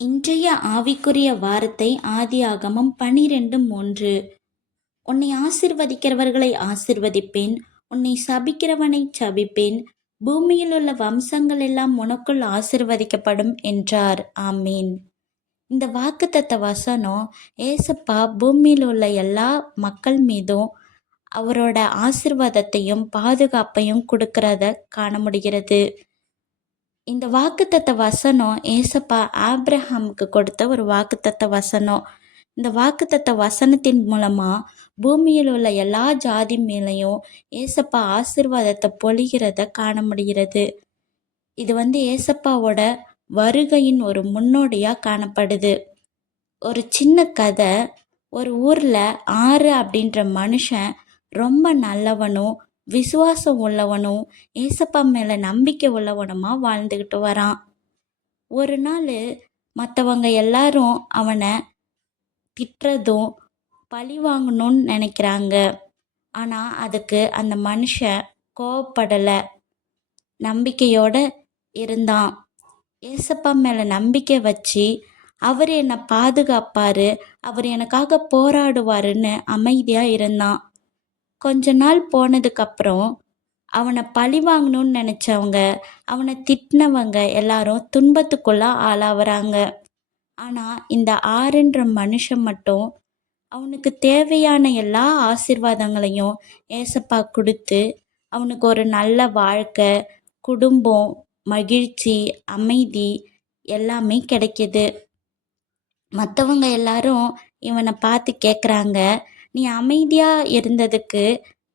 இன்றைய ஆவிக்குரிய வார்த்தை ஆதியாகமம் 12:3. உன்னை ஆசிர்வதிக்கிறவர்களை ஆசிர்வதிப்பேன், உன்னை சபிக்கிறவனை சபிப்பேன், பூமியில் உள்ள வம்சங்கள் எல்லாம் உனக்குள் ஆசிர்வதிக்கப்படும் என்றார். ஆமீன். இந்த வாக்குத்தத்த வசனம் ஏசப்பா பூமியில் உள்ள எல்லா மக்கள் மீதும் அவரோட ஆசிர்வாதத்தையும் பாதுகாப்பையும் கொடுக்கறத காண முடிகிறது. இந்த வாக்குத்தத்த வசனம் ஏசப்பா ஆபிரஹாமுக்கு கொடுத்த ஒரு வாக்குத்தத்த வசனம். இந்த வாக்குத்தத்த வசனத்தின் மூலமா பூமியில் உள்ள எல்லா ஜாதி மேலையும் ஏசப்பா ஆசீர்வாதத்தை பொழிகிறத காண முடிகிறது. இது ஏசப்பாவோட வருகையின் ஒரு முன்னோடியா காணப்படுது. ஒரு சின்ன கதை. ஒரு ஊர்ல ஆறு அப்படின்ற மனுஷன் ரொம்ப நல்லவனும் விசுவாசம் உள்ளவனும் ஏசப்பா மேல நம்பிக்கை உள்ளவனுமா வாழ்ந்துக்கிட்டு வரான். ஒரு நாள் மற்றவங்க எல்லாரும் அவனை திட்டுறதும் பழி வாங்கணும்னு நினைக்கிறாங்க. ஆனால் அதுக்கு அந்த மனுஷன் கோவப்படலை, நம்பிக்கையோட இருந்தான். ஏசப்பா மேலே நம்பிக்கை வச்சு அவர் என்னை பாதுகாப்பார், அவர் எனக்காக போராடுவாருன்னு அமைதியாக இருந்தான். கொஞ்ச நாள் போனதுக்கப்புறம் அவனை பழி வாங்கணும்னு நினச்சவங்க, அவனை திட்டினவங்க எல்லாரும் துன்பத்துக்குள்ள ஆளாகிறாங்க. ஆனால் இந்த ஆறுன்ற மனுஷன் மட்டும் அவனுக்கு தேவையான எல்லா ஆசீர்வாதங்களையும் ஏசப்பா கொடுத்து அவனுக்கு ஒரு நல்ல வாழ்க்கை, குடும்பம், மகிழ்ச்சி, அமைதி எல்லாமே கிடைக்கிது. மற்றவங்க எல்லாரும் இவனை பார்த்து கேட்குறாங்க, நீ அமைதியாக இருந்ததுக்கு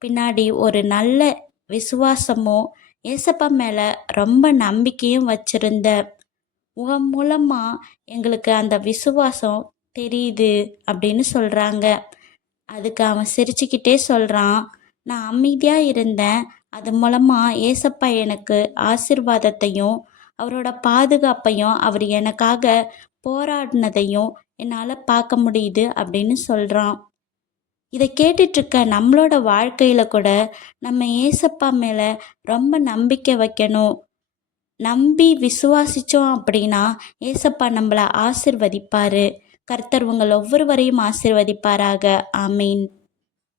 பின்னாடி ஒரு நல்ல விசுவாசமும் ஏசப்பா மேலே ரொம்ப நம்பிக்கையும் வச்சுருந்த, உன் மூலமாக எங்களுக்கு அந்த விசுவாசம் தெரியுது அப்படின்னு சொல்கிறாங்க. அதுக்கு அவன் சிரிச்சுக்கிட்டே சொல்கிறான், நான் அமைதியாக இருந்தேன், அது மூலமாக ஏசப்பா எனக்கு ஆசீர்வாதத்தையும் அவரோட பாதுகாப்பையும் அவர் எனக்காக போராடினதையும் என்னால் பார்க்க முடியுது அப்படின்னு சொல்கிறான். இதை கேட்டுட்ருக்க நம்மளோட வாழ்க்கையில் கூட நம்ம ஏசப்பா மேலே ரொம்ப நம்பிக்கை வைக்கணும். நம்பி விசுவாசித்தோம் அப்படின்னா ஏசப்பா நம்மளை ஆசிர்வதிப்பார். கர்த்தர் உங்கள் ஒவ்வொருவரையும் ஆசிர்வதிப்பாராக. ஆமீன்.